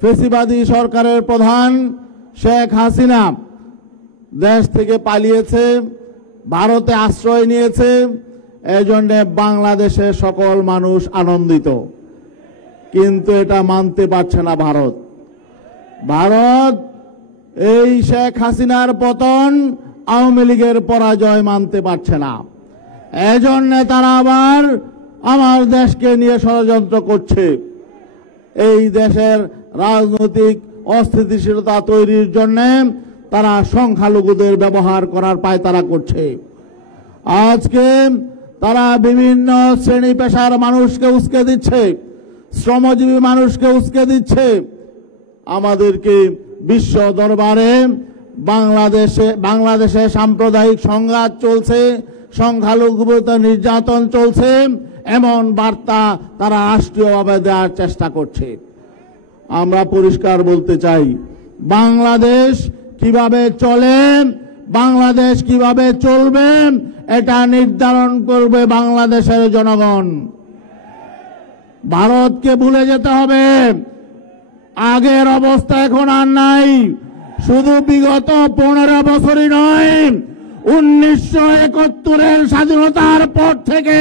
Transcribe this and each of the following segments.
ফেসিবাদী সরকারের প্রধান শেখ হাসিনা দেশ থেকে পালিয়েছে, ভারতে আশ্রয় নিয়েছে। এজন্য বাংলাদেশের সকল মানুষ আনন্দিত, কিন্তু এটা মানতে পারছে না ভারত। এই শেখ হাসিনার পতন, আওয়ামী লীগের পরাজয় মানতে পারছে না। এজন্য তারা আবার আমার দেশকে নিয়ে ষড়যন্ত্র করছে। এই দেশের রাজনৈতিক অস্থিতিশীলতা তৈরির জন্য তারা সংখ্যালঘুদের ব্যবহার করার পায়তারা করছে। আজকে তারা বিভিন্ন শ্রেণী পেশার মানুষকে উস্কে দিচ্ছে, শ্রমজীবী মানুষকে উস্কে দিচ্ছে। আমাদেরকে বিশ্ব দরবারে বাংলাদেশে সাম্প্রদায়িক সংঘাত চলছে, সংখ্যালঘুদের নির্যাতন চলছে, এমন বার্তা তারা রাষ্ট্রীয়ভাবে দেওয়ার চেষ্টা করছে। আমরা পরিষ্কার বলতে চাই, বাংলাদেশ কিভাবে চলে, বাংলাদেশ কিভাবে চলবে, এটা নির্ধারণ করবে বাংলাদেশের জনগণ। ভারতকে ভুলে যেতে হবে। আগের অবস্থা এখন আর নাই। শুধু বিগত 15 বছরই নয়, 1971-এর স্বাধীনতার পর থেকে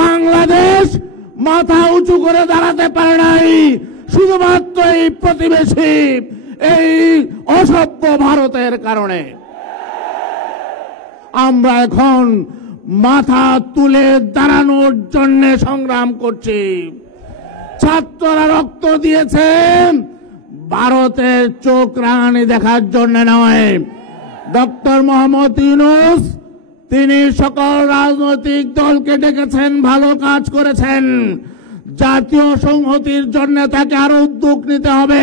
বাংলাদেশ মাথা উঁচু করে দাঁড়াতে পারে নাই, শুধুমাত্র এই প্রতিবেশী, এই অসভ্য ভারতের কারণে। আমরা এখন মাথা তুলে দাঁড়ানোর জন্য সংগ্রাম করছি। ছাত্ররা রক্ত দিয়েছে ভারতের চোখ রাঙানি দেখার জন্য নয়। ডক্টর মোহাম্মদ ইউনূস তিনি সকল রাজনৈতিক দলকে ডেকেছেন, ভালো কাজ করেছেন। জাতীয় সংহতির জন্য তাকে আরো উদ্যোগ নিতে হবে।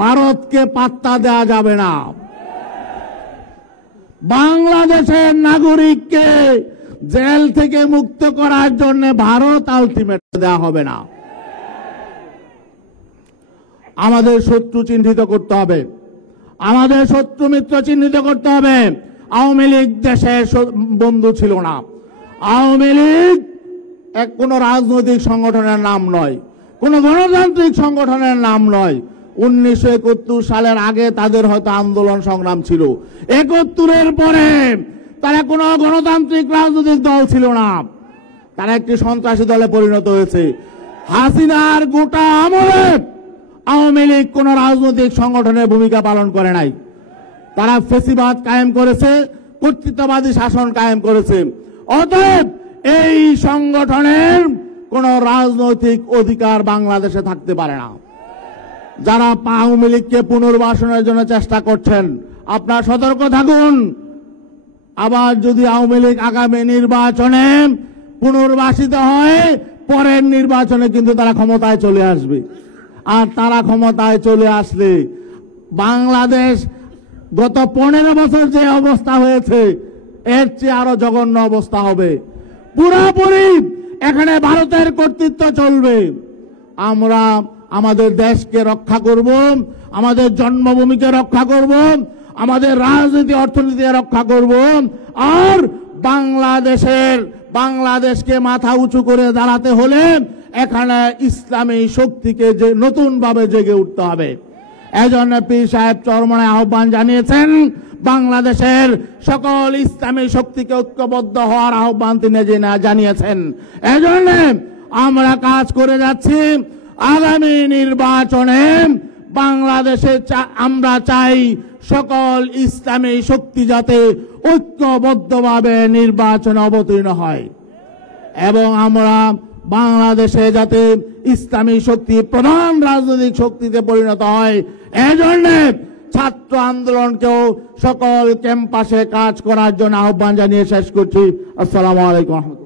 ভারতকে পাত্তা দেওয়া যাবে না। বাংলাদেশের নাগরিককে জেল থেকে মুক্ত করার জন্য ভারত আলটিমেট দেওয়া হবে না। আমাদের শত্রু চিহ্নিত করতে হবে, আমাদের শত্রু মিত্র চিহ্নিত করতে হবে। আওয়ামী লীগ দেশের বন্ধু ছিল না। আওয়ামী লীগ কোন রাজনৈতিক সংগঠনের নাম নয়, কোন গণতান্ত্রিক সংগঠনের নাম নয়। 1971 সালের আগে তাদের হয়তো আন্দোলন সংগ্রাম ছিল, 71-এর পরে তারা কোন গণতান্ত্রিক রাজনৈতিক দল ছিল না। তারা একটি সন্ত্রাসী দলে পরিণত হয়েছে। হাসিনার গোটা আমলে আওয়ামী লীগ কোন রাজনৈতিক সংগঠনের ভূমিকা পালন করে নাই। তারা ফেসিবাদ কায়েম করেছে, কর্তৃত্ববাদী শাসন কায়েম করেছে। অতএব এই সংগঠনের কোন রাজনৈতিক অধিকার বাংলাদেশে থাকতে পারে না। যারা আওয়ামী লীগকে পুনর্বাসনের জন্য চেষ্টা করছেন, আপনারা সতর্ক থাকুন। আবার যদি আওয়ামী লীগ আগামী নির্বাচনে পুনর্বাসিত হয়, পরের নির্বাচনে কিন্তু তারা ক্ষমতায় চলে আসবে। আর তারা ক্ষমতায় চলে আসলে বাংলাদেশ গত 15 বছর যে অবস্থা হয়েছে, এর চেয়ে আরো জঘন্য অবস্থা হবে। পুরোপুরি এখানে ভারতের কর্তৃত্ব চলবে। আমরা আমাদের দেশকে রক্ষা করব, আমাদের জন্মভূমিকে রক্ষা করব, আমাদের রাজনীতি অর্থনীতি রক্ষা করব। আর বাংলাদেশকে মাথা উঁচু করে দাঁড়াতে হলে এখানে ইসলামী শক্তিকে যে নতুন ভাবে জেগে উঠতে হবে। এজন্য পীর সাহেব চরমনে আহ্বান জানিয়েছেন, বাংলাদেশের সকল ইসলামী শক্তিকে ঐক্যবদ্ধ হওয়ার আহ্বান তিনি জানিয়েছেন। এজন্য আমরা কাজ করে যাচ্ছি। আগামী নির্বাচনে বাংলাদেশে আমরা চাই সকল ইসলামী শক্তি যাতে ঐক্যবদ্ধভাবে নির্বাচনে অবতীর্ণ হয়, এবং আমরা বাংলাদেশে যাতে ইসলামী শক্তি প্রধান রাজনৈতিক শক্তিতে পরিণত হয়। এজন্য ছাত্র আন্দোলনকেও সকল ক্যাম্পাসে কাজ করার জন্য আহ্বান জানিয়ে শেষ করছি। আসসালামু আলাইকুম।